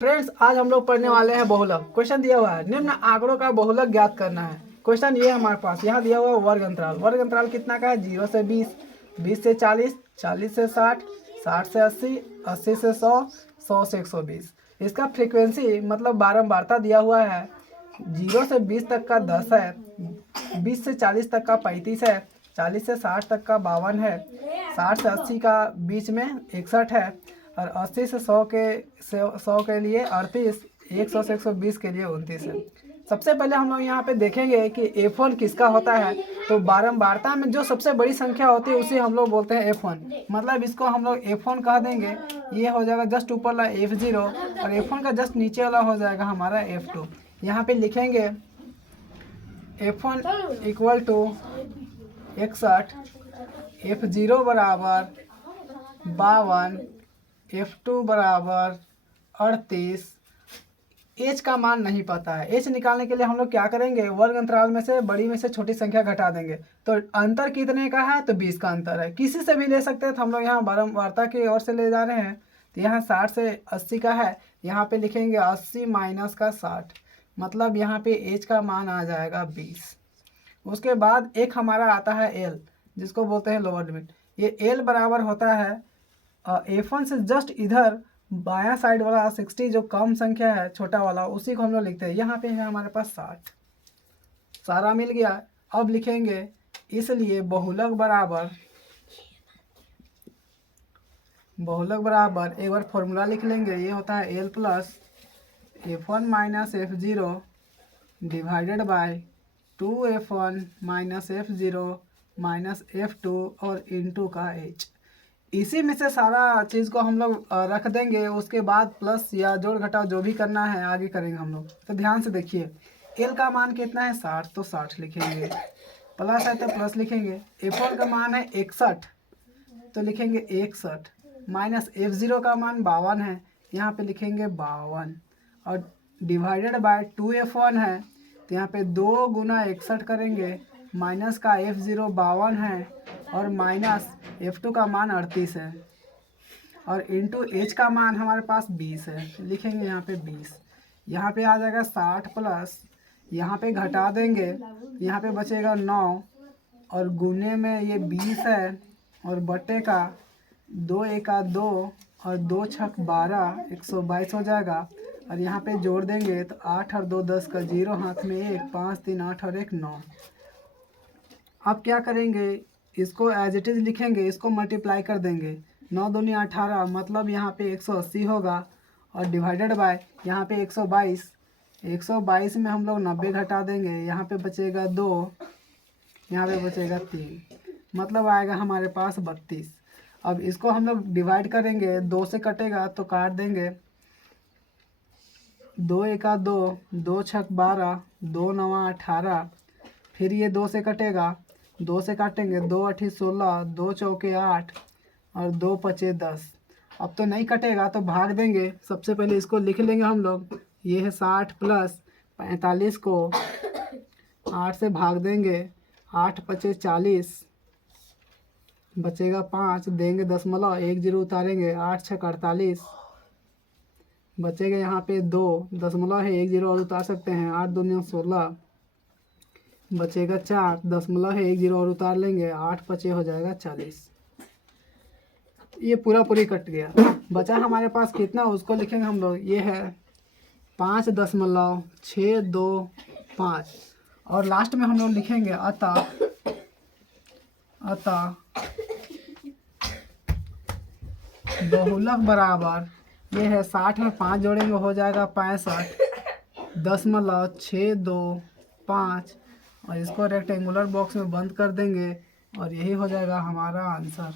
Friends, आज हम लोग पढ़ने वाले हैं बहुलक। क्वेश्चन दिया हुआ है निम्न आंकड़ों का बहुलक ज्ञात करना है। क्वेश्चन ये हमारे पास यहाँ दिया हुआ है वर्ग अंतराल। वर्ग अंतराल कितना का है? 0 से 20, 20 से 40, 40 से 60, 60 से 80, 80 से 100, 100 से 120। इसका फ्रीक्वेंसी मतलब बारंबारता दिया हुआ है। 0 से 20 तक का 10 है, 20 से 40 तक का 35 है, 40 से 60 तक का 52 है, 60 से 80 का बीच में 61 है और 80 से 100 के लिए 38, 100 से 120 के लिए 29 है। सबसे पहले हम लोग यहाँ पे देखेंगे कि F1 किसका होता है। तो बारंबारता में जो सबसे बड़ी संख्या होती है उसे हम लोग बोलते हैं F1। मतलब इसको हम लोग F1 कह देंगे। ये हो जाएगा जस्ट ऊपर वाला F0 और F1 का जस्ट नीचे वाला हो जाएगा हमारा F2। यहाँ पे लिखेंगे F1 इक्वल टू 61, F0 बराबर 52, F2 बराबर 38। एच का मान नहीं पता है। एच निकालने के लिए हम लोग क्या करेंगे? वर्ग अंतराल में से बड़ी में से छोटी संख्या घटा देंगे। तो अंतर कितने का है? तो 20 का अंतर है। किसी से भी ले सकते हैं, तो हम लोग यहाँ बारंबारता की ओर से ले जा रहे हैं। तो यहाँ 60 से 80 का है, यहाँ पे लिखेंगे 80 माइनस का 60, मतलब यहाँ पे एच का मान आ जाएगा 20। उसके बाद एक हमारा आता है एल, जिसको बोलते हैं लोअर लिमिट। ये एल बराबर होता है F1 से जस्ट इधर बायां साइड वाला 60 जो कम संख्या है, छोटा वाला, उसी को हम लोग लिखते हैं। यहाँ पे है हमारे पास 60, सारा मिल गया। अब लिखेंगे इसलिए बहुलक बराबर एक बार फॉर्मूला लिख लेंगे। ये होता है L plus F1 minus F0 divided by 2F1 minus F0 minus F2 और इंटू का H। इसी में से सारा चीज़ को हम लोग रख देंगे। उसके बाद प्लस या जोड़ घटाव जो भी करना है आगे करेंगे हम लोग। तो ध्यान से देखिए, एल का मान कितना है? 60, तो 60 लिखेंगे। प्लस है तो प्लस लिखेंगे। F1 का मान है 61, तो लिखेंगे 61 माइनस F0 का मान 52 है, यहाँ पे लिखेंगे 52 और डिवाइडेड बाय 2F1 है, तो यहाँ पे 2 गुना 61 करेंगे, माइनस का F0 52 है और माइनस F2 का मान 38 है और इंटू H का मान हमारे पास 20 है, लिखेंगे यहाँ पे 20। यहाँ पे आ जाएगा 60 प्लस, यहाँ पे घटा देंगे, यहाँ पे बचेगा 9 और गुने में ये 20 है और बटे का 2 एका 2 और 2 छक 12, 122 हो जाएगा। और यहाँ पे जोड़ देंगे तो 8 और 2 10 का 0, हाथ में 1, 5 3 8 और 1 9। अब क्या करेंगे? इसको एज इट इज़ लिखेंगे, इसको मल्टीप्लाई कर देंगे। 9 दूनी 18, मतलब यहाँ पे 180 होगा और डिवाइडेड बाय यहाँ पे 122। 122 में हम लोग 90 घटा देंगे, यहाँ पे बचेगा 2, यहाँ पे बचेगा 3, मतलब आएगा हमारे पास 32। अब इसको हम लोग डिवाइड करेंगे, 2 से कटेगा तो काट देंगे। 2 एका 2, 2 छक 12, 2 नवा 18, फिर ये 2 से कटेगा, 2 से काटेंगे, 2 अठी 16, 2 चौके 8 और 2 पचे 10। अब तो नहीं कटेगा तो भाग देंगे। सबसे पहले इसको लिख लेंगे हम लोग। ये है 60 प्लस 45 को 8 से भाग देंगे, 8 पचे 40, बचेगा 5, देंगे दशमलव, 1 0 उतारेंगे, 8 छक 48, बचेगा यहाँ पे 2, दशमलव है 1 0 और उतार सकते हैं, 8 दूनी 16, बचेगा 4, दशमलव है 1 0 और उतार लेंगे, 8 पचे हो जाएगा 40। ये पूरी कट गया। बचा हमारे पास कितना, उसको लिखेंगे हम लोग। ये है 5.625 और लास्ट में हम लोग लिखेंगे अतः बहुलक बराबर, ये है 60 में 5 जोड़ेंगे हो जाएगा 65.625 और इसको रेक्टेंगुलर बॉक्स में बंद कर देंगे और यही हो जाएगा हमारा आंसर।